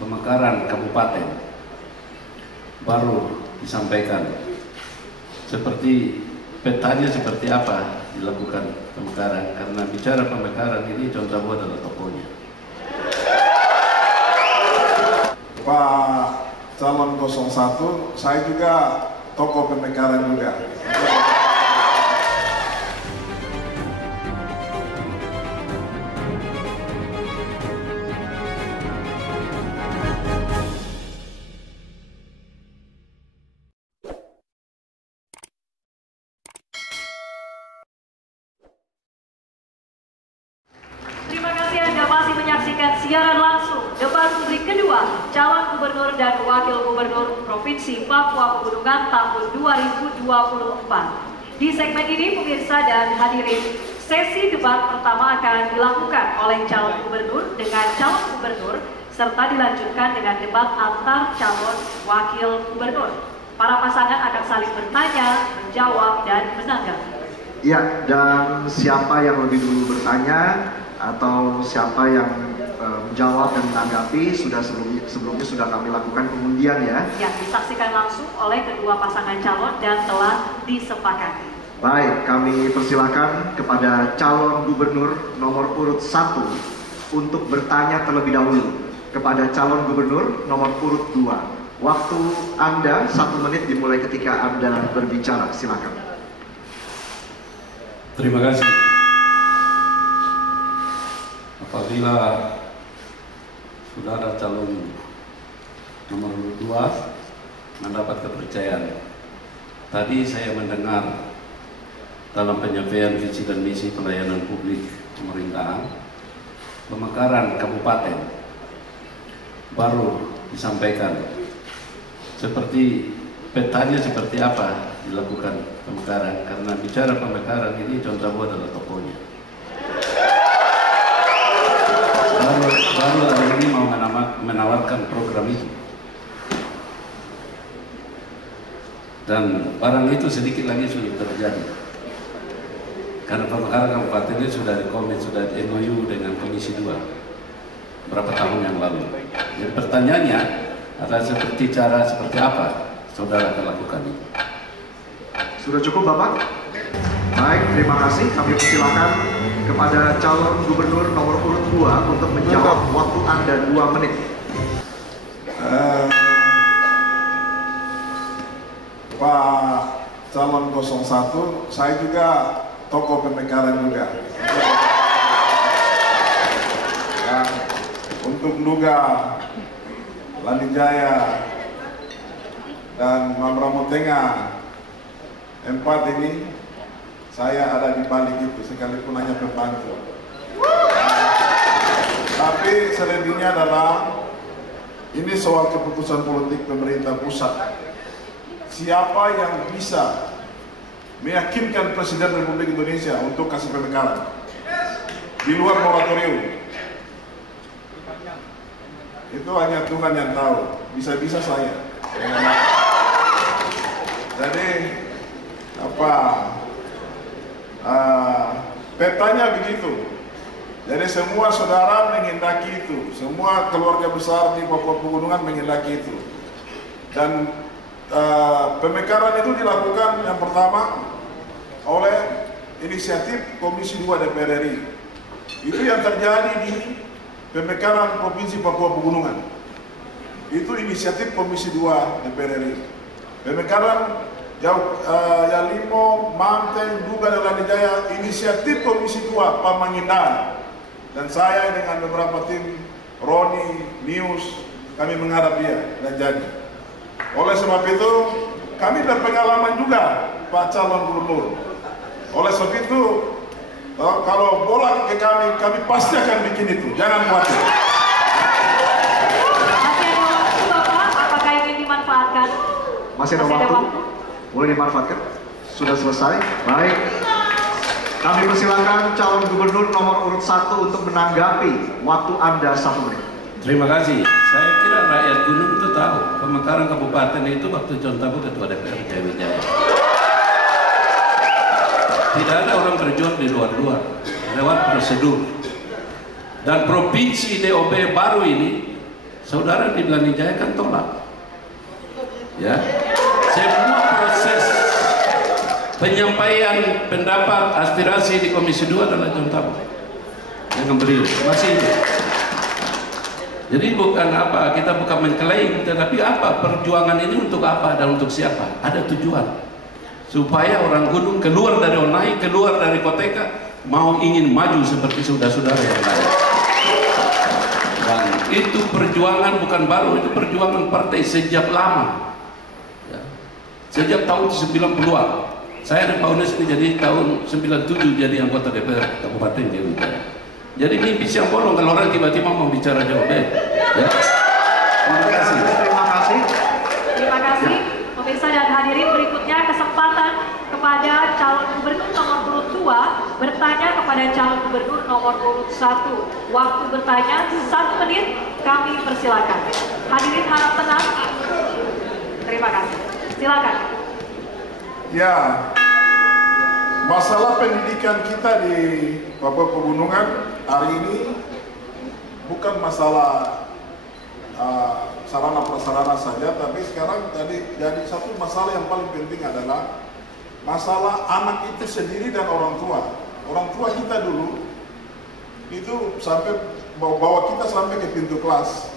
pemekaran kabupaten baru disampaikan seperti petanya seperti apa dilakukan pemekaran, karena bicara pemekaran ini John Tabu adalah tokohnya. Pak calon 01, saya juga tokoh pemekaran juga. Terima kasih Anda masih menyaksikan siaran langsung debat publik kedua calon gubernur dan wakil gubernur Provinsi Papua Pegunungan tahun 2024. Di segmen ini pemirsa dan hadirin, sesi debat pertama akan dilakukan oleh calon gubernur dengan calon gubernur serta dilanjutkan dengan debat antar calon wakil gubernur. Para pasangan akan saling bertanya, menjawab, dan menanggapi. Ya, dan siapa yang lebih dulu bertanya atau siapa yang menjawab dan menanggapi sebelumnya sudah kami lakukan pengundian ya. Yang disaksikan langsung oleh kedua pasangan calon dan telah disepakati. Baik, kami persilakan kepada calon gubernur nomor urut 1 untuk bertanya terlebih dahulu kepada calon gubernur nomor urut 2. Waktu Anda 1 menit dimulai ketika Anda berbicara, silakan. Terima kasih. Apabila saudara calon nomor 2 mendapat kepercayaan, tadi saya mendengar dalam penyampaian visi dan misi pelayanan publik pemerintahan, pemekaran kabupaten baru disampaikan seperti petanya seperti apa dilakukan pemekaran, karena bicara pemekaran ini John Tabu adalah tokohnya. Baru hari ini mau menawarkan program itu, dan barang itu sedikit lagi sudah terjadi, karena pemekaran kabupaten ini sudah dikomit, sudah di MOU dengan Komisi 2 berapa tahun yang lalu. Jadi pertanyaannya adalah seperti apa saudara akan lakukan itu. Sudah cukup Bapak? Baik, terima kasih. Kami persilakan kepada calon gubernur nomor urut 2 untuk menjawab. Waktu Anda 2 menit. Pak calon 01, saya juga tokoh pemekaran juga. Ya, untuk Nduga, Lanijaya, dan Mamramo Tengah 4 ini, saya ada di balik itu, sekalipun hanya pembantu. Tapi selebihnya adalah ini soal keputusan politik pemerintah pusat. Siapa yang bisa meyakinkan Presiden Republik Indonesia untuk kasih pemekaran di luar moratorium? Itu hanya Tuhan yang tahu. Bisa-bisa saya. Jadi petanya begitu. Jadi semua saudara menghendaki itu, semua keluarga besar di Papua Pegunungan menghendaki itu. Dan pemekaran itu dilakukan yang pertama oleh inisiatif Komisi 2 DPR RI. Itu yang terjadi di pemekaran Provinsi Papua Pegunungan. Itu inisiatif Komisi 2 DPR RI. Pemekaran Yalimo, Manteng, Duga, dan Lanijaya, inisiatif Komisi 2 Pamangindahan. Dan saya dengan beberapa tim, Roni, Nius, kami menghadap dia dan jadi. Oleh sebab itu, kami berpengalaman juga, Pak calon gubernur. Oleh sebab itu, kalau bola ke kami, kami pasti akan bikin itu. Jangan khawatir. Masih ada waktu Bapak, apakah ingin dimanfaatkan? Masih ada waktu? Boleh dimanfaatkan? Sudah selesai? Baik. Kami persilakan calon gubernur nomor urut 1 untuk menanggapi. Waktu Anda 1 menit. Terima kasih. Saya kira rakyat Gunung itu tahu pemekaran kabupaten itu waktu John Tabu ketua DPR Jayawijaya. Tidak ada orang berjuang di luar-luar lewat prosedur. Dan provinsi DOB baru ini Saudara di Belani Jaya kan tolak. Ya, semua proses penyampaian pendapat aspirasi di Komisi 2 adalah jam tabung dengan beliau masih. Jadi bukan apa, kita bukan mengklaim, tetapi apa perjuangan ini untuk apa dan untuk siapa? Ada tujuan supaya orang Gunung keluar dari Onai, keluar dari Koteka, mau ingin maju seperti saudara-saudara yang lain. Dan itu perjuangan bukan baru, itu perjuangan partai sejak lama. Ya. Sejak tahun 90-an. Saya dan Pak Unes ini jadi tahun 97 jadi anggota DPR Kabupaten Dewi Jaya. Jadi mimpi siang bolong kalau orang tiba-tiba mau bicara jawab. Ya. Terima kasih. Terima kasih. Terima kasih. Pemirsa dan hadirin, berikutnya kesempatan kepada calon gubernur nomor urut 2 bertanya kepada calon gubernur nomor urut 1. Waktu bertanya 1 menit, kami persilakan. Hadirin harap tenang. Terima kasih. Silakan. Ya, masalah pendidikan kita di Papua Pegunungan hari ini bukan masalah sarana prasarana saja, tapi sekarang jadi satu masalah yang paling penting adalah masalah anak itu sendiri dan orang tua. Orang tua kita dulu itu sampai bawa kita sampai ke pintu kelas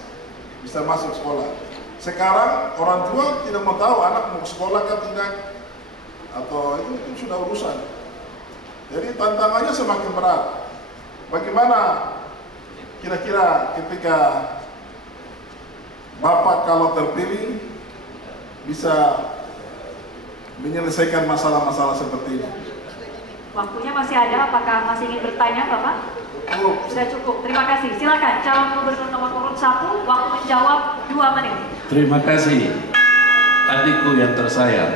bisa masuk sekolah. Sekarang orang tua tidak mau tahu anak mau sekolah kan tidak, atau itu sudah urusan. Jadi tantangannya semakin berat. Bagaimana kira-kira ketika Bapak kalau terpilih bisa menyelesaikan masalah-masalah seperti ini? Waktunya masih ada, apakah masih ingin bertanya Bapak? Sudah cukup, terima kasih. Silakan calon gubernur nomor urut 1, waktu menjawab 2 menit. Terima kasih adikku yang tersayang.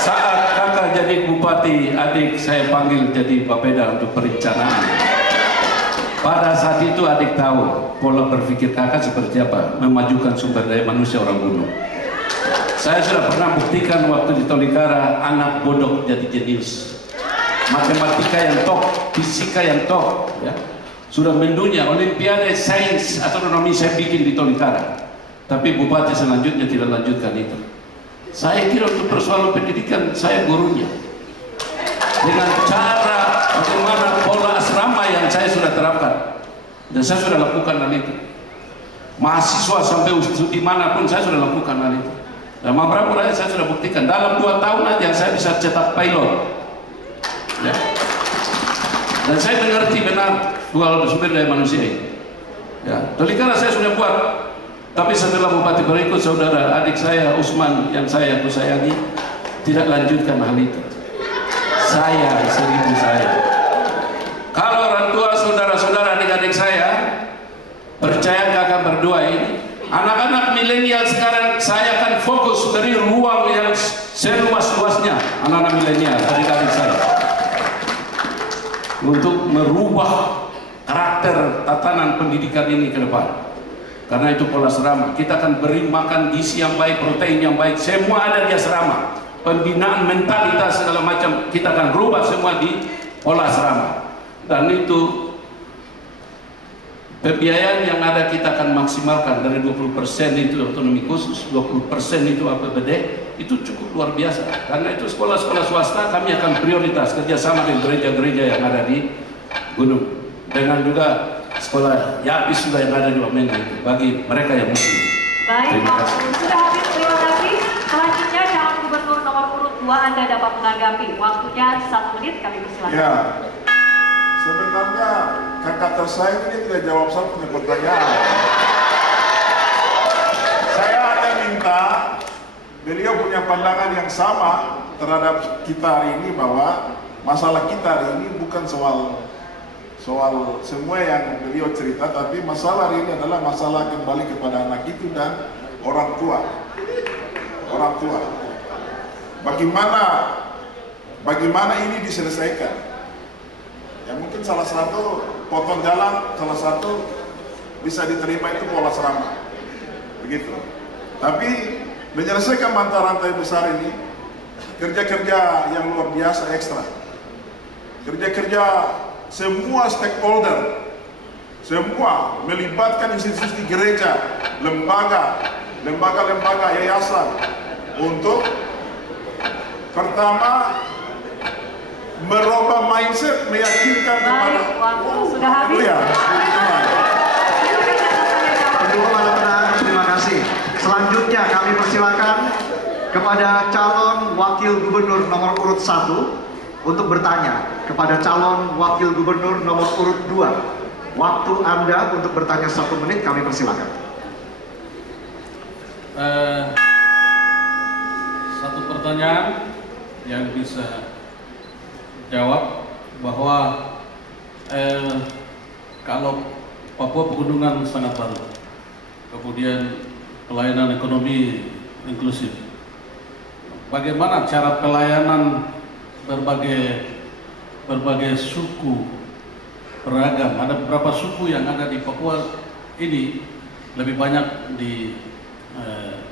Saat kakak jadi bupati, adik saya panggil jadi Bapeda untuk perencanaan. Pada saat itu adik tahu pola berpikir kakak seperti apa, memajukan sumber daya manusia orang gunung. Saya sudah pernah buktikan waktu di Tolikara, anak bodoh jadi jenius. Matematika yang top, fisika yang top, ya. Sudah mendunia, olimpiade sains astronomi saya bikin di Tolikara. Tapi bupati selanjutnya tidak lanjutkan itu. Saya kira untuk persoalan pendidikan saya gurunya. Dengan cara bagaimana pola asrama yang saya sudah terapkan. Dan saya sudah lakukan hal itu. Mahasiswa sampai di manapun saya sudah lakukan hal itu. Dan beberapa raya saya sudah buktikan. Dalam 2 tahun aja saya bisa cetak pilot. Ya. Dan saya mengerti benar soal sumber daya manusia ini. Ya. Tolikara saya sudah buat. Tapi setelah bupati berikut saudara adik saya Usman yang saya sayangi tidak lanjutkan hal itu. Saya seribu saya. Kalau orang tua saudara-saudara adik-adik saya percaya kakak berdua ini, anak-anak milenial sekarang saya akan fokus dari ruang yang seluas-luasnya anak-anak milenial adik-adik saya untuk merubah karakter tatanan pendidikan ini ke depan. Karena itu pola asrama, kita akan beri makan gizi yang baik, protein yang baik, semua ada di asrama. Pembinaan mentalitas segala macam kita akan rubah semua di pola asrama. Dan itu pembiayaan yang ada kita akan maksimalkan dari 20% itu otonomi khusus, 20% itu APBD, itu cukup luar biasa. Karena itu sekolah-sekolah swasta kami akan prioritas kerjasama dengan gereja-gereja yang ada di Gunung. Dengan juga sekolah YAPIS juga yang ada di Wamena itu bagi mereka yang muslim. Baik, waktu sudah habis, terima kasih. Selanjutnya calon gubernur nomor urut 2 Anda dapat menanggapi. Waktunya 1 menit, kami persilakan. Ya, sebenarnya kakak tersayang ini tidak jawab saya punya pertanyaan. Saya hanya minta beliau punya pandangan yang sama terhadap kita hari ini, bahwa masalah kita hari ini bukan soal semua yang beliau cerita, tapi masalah hari ini adalah masalah kembali kepada anak itu dan orang tua. Orang tua. Bagaimana ini diselesaikan? Ya mungkin salah satu potong jalan, salah satu bisa diterima itu pola asrama. Begitu. Tapi menyelesaikan mata rantai besar ini kerja-kerja yang luar biasa ekstra. Kerja-kerja semua stakeholder semua melibatkan institusi gereja, lembaga-lembaga yayasan untuk pertama merubah mindset, meyakinkan kepada sudah habis. Ya. Pendukung ada tenang, terima kasih. Selanjutnya kami persilakan kepada calon wakil gubernur nomor urut 1 untuk bertanya kepada calon wakil gubernur nomor urut 2. Waktu Anda untuk bertanya 1 menit, kami persilakan. Satu pertanyaan yang bisa jawab bahwa kalau Papua Pegunungan sangat baru, kemudian pelayanan ekonomi inklusif, bagaimana cara pelayanan berbagai suku beragam? Ada beberapa suku yang ada di Papua ini, lebih banyak di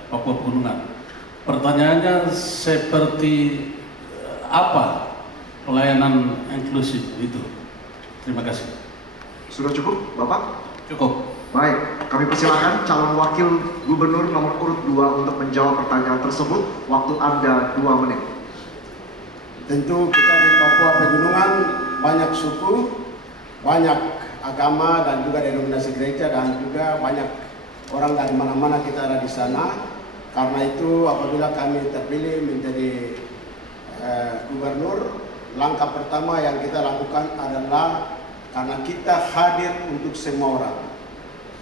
Papua Pegunungan. Pertanyaannya seperti apa pelayanan inklusif itu? Terima kasih. Sudah cukup, Bapak? Cukup. Baik, kami persilakan calon wakil gubernur nomor urut 2 untuk menjawab pertanyaan tersebut. Waktu Anda 2 menit. Tentu kita di Papua Pegunungan banyak suku, banyak agama dan juga denominasi gereja, dan juga banyak orang dari mana-mana kita ada di sana. Karena itu apabila kami terpilih menjadi gubernur, langkah pertama yang kita lakukan adalah karena kita hadir untuk semua orang.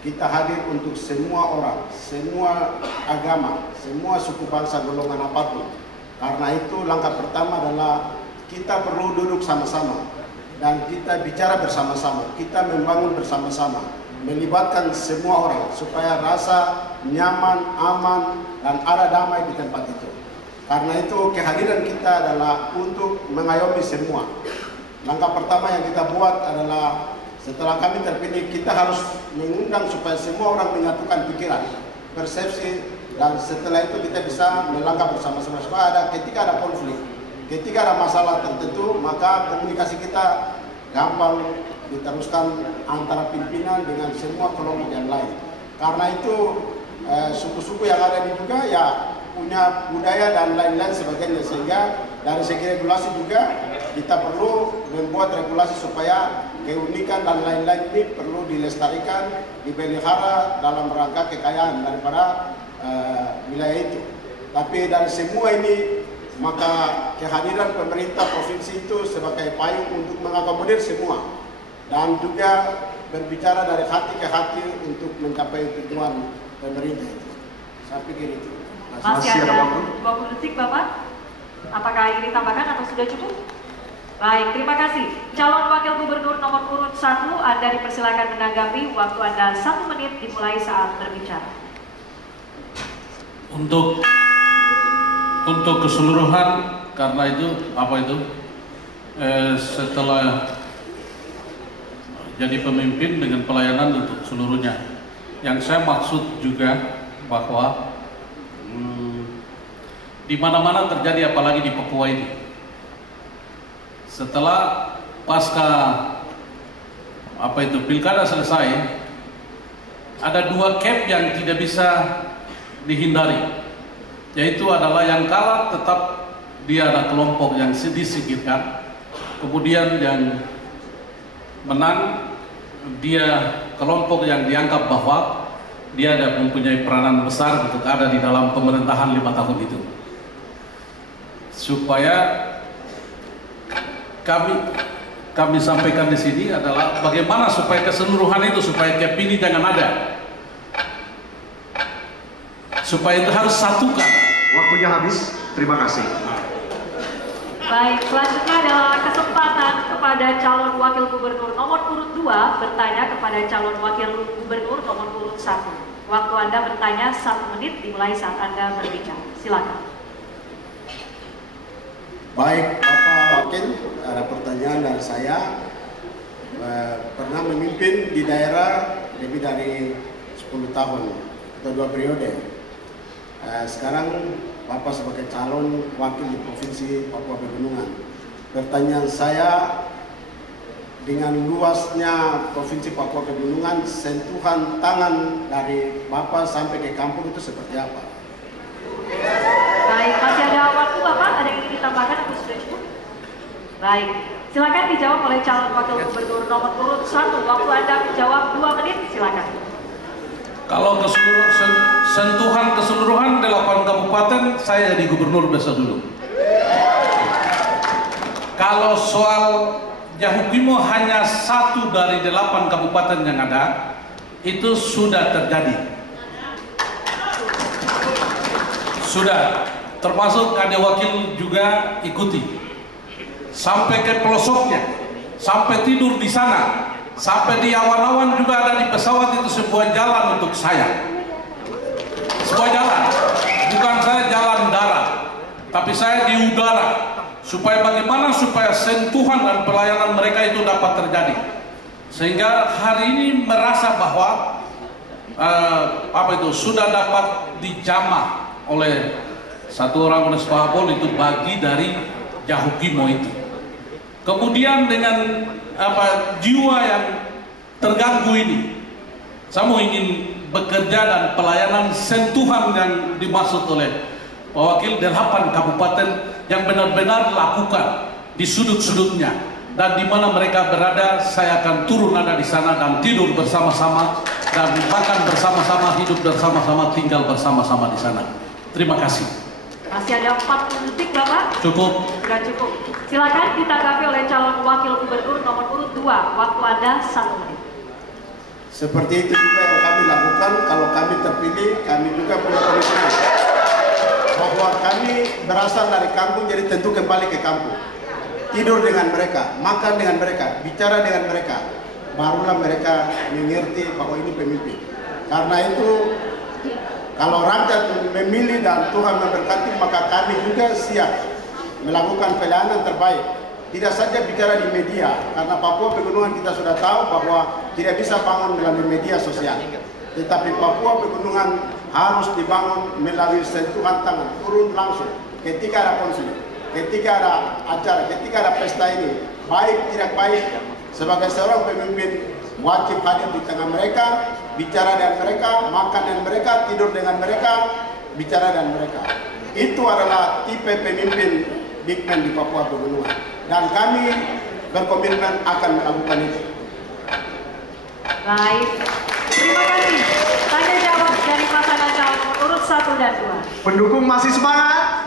Kita hadir untuk semua orang, semua agama, semua suku bangsa golongan apapun. Karena itu langkah pertama adalah kita perlu duduk sama-sama dan kita bicara bersama-sama, kita membangun bersama-sama, melibatkan semua orang supaya rasa nyaman, aman, dan ada damai di tempat itu. Karena itu kehadiran kita adalah untuk mengayomi semua. Langkah pertama yang kita buat adalah setelah kami terpilih, kita harus mengundang supaya semua orang menyatukan pikiran, persepsi, dan setelah itu kita bisa melangkah bersama-sama supaya ketika ada konflik, ketika ada masalah tertentu, maka komunikasi kita gampang diteruskan antara pimpinan dengan semua kelompok yang lain. Karena itu suku-suku yang ada ini juga ya punya budaya dan lain-lain sebagainya, sehingga dari segi regulasi juga kita perlu membuat regulasi supaya keunikan dan lain-lain ini perlu dilestarikan, dipelihara dalam rangka kekayaan daripada wilayah itu. Tapi dari semua ini, maka kehadiran pemerintah provinsi itu sebagai payung untuk mengakomodir semua dan juga berbicara dari hati ke hati untuk mencapai tujuan pemerintah itu. Saya pikir itu. Masih ada 20 detik, Bapak. Apakah ingin ditambahkan atau sudah cukup? Baik, terima kasih. Calon Wakil Gubernur nomor urut 1, Anda dipersilakan menanggapi. Waktu Anda 1 menit dimulai saat berbicara. Untuk keseluruhan, karena itu setelah jadi pemimpin dengan pelayanan untuk seluruhnya. Yang saya maksud juga bahwa di mana-mana terjadi, apalagi di Papua ini. Setelah pasca pilkada selesai, ada 2 camp yang tidak bisa dihindari, yaitu adalah yang kalah tetap dia ada kelompok yang disingkirkan, kemudian yang menang dia kelompok yang dianggap bahwa dia ada mempunyai peranan besar untuk ada di dalam pemerintahan 5 tahun itu. Supaya kami sampaikan di sini adalah bagaimana supaya keseluruhan itu, supaya gap ini jangan ada, supaya itu harus satukan. Waktunya habis. Terima kasih. Baik, selanjutnya adalah kesempatan kepada calon wakil gubernur nomor urut 2 bertanya kepada calon wakil gubernur nomor urut 1. Waktu Anda bertanya 1 menit dimulai saat Anda berbicara. Silakan. Baik, Bapak Wakil, ada pertanyaan dari saya. Pernah memimpin di daerah lebih dari 10 tahun atau 2 periode. Sekarang Bapak sebagai calon wakil di Provinsi Papua Pegunungan. Pertanyaan saya, dengan luasnya Provinsi Papua Pegunungan, sentuhan tangan dari Bapak sampai ke kampung itu seperti apa? Baik, masih ada waktu Bapak, ada yang ingin ditambahkan atau sudah cukup? Baik, silakan dijawab oleh calon wakil gubernur nomor urut 1. Waktu Anda menjawab 2 menit, silakan. Kalau sentuhan keseluruhan 8 kabupaten, saya jadi gubernur besok dulu. Kalau soal Yahukimo hanya 1 dari 8 kabupaten yang ada, itu sudah terjadi. Sudah, termasuk ada wakil juga ikuti. Sampai ke pelosoknya, sampai tidur di sana, sampai di awan-awan juga ada di pesawat itu sebuah jalan untuk saya. Sebuah jalan, bukan saya jalan darat, tapi saya di udara. Supaya bagaimana supaya sentuhan dan pelayanan mereka itu dapat terjadi, sehingga hari ini merasa bahwa sudah dapat dijamah oleh satu orang Unespahabol itu bagi dari Yahukimo itu. Kemudian dengan jiwa yang terganggu ini, saya mau ingin bekerja dan pelayanan sentuhan yang dimaksud oleh Wakil 8 kabupaten yang benar-benar lakukan di sudut-sudutnya, dan di mana mereka berada saya akan turun ada di sana dan tidur bersama-sama dan makan bersama-sama, hidup bersama-sama, tinggal bersama-sama di sana. Terima kasih. Masih ada 40 detik Bapak? Cukup. Sudah cukup. Silakan ditanggapi oleh calon wakil gubernur nomor urut 2. Waktu Anda 1 menit. Seperti itu juga yang kami lakukan. Kalau kami terpilih, kami juga punya komitmen bahwa kami berasal dari kampung, jadi tentu kembali ke kampung, tidur dengan mereka, makan dengan mereka, bicara dengan mereka, barulah mereka mengerti bahwa ini pemimpin. Karena itu kalau rakyat memilih dan Tuhan memberkati, maka kami juga siap melakukan pelayanan terbaik. Tidak saja bicara di media, karena Papua Pegunungan kita sudah tahu bahwa tidak bisa bangun melalui media sosial. Tetapi Papua Pegunungan harus dibangun melalui sentuhan tangan, turun langsung. Ketika ada konsul, ketika ada acara, ketika ada pesta ini, baik tidak baik, sebagai seorang pemimpin wajib hadir di tengah mereka, bicara dengan mereka, makan dengan mereka, tidur dengan mereka, bicara dengan mereka. Itu adalah tipe pemimpin Big Man di Papua Pegunungan. Dan kami berkomitmen akan melakukan itu. Baik, terima kasih. Tanya jawab dari pasangan calon urut 1 dan 2. Pendukung masih semangat?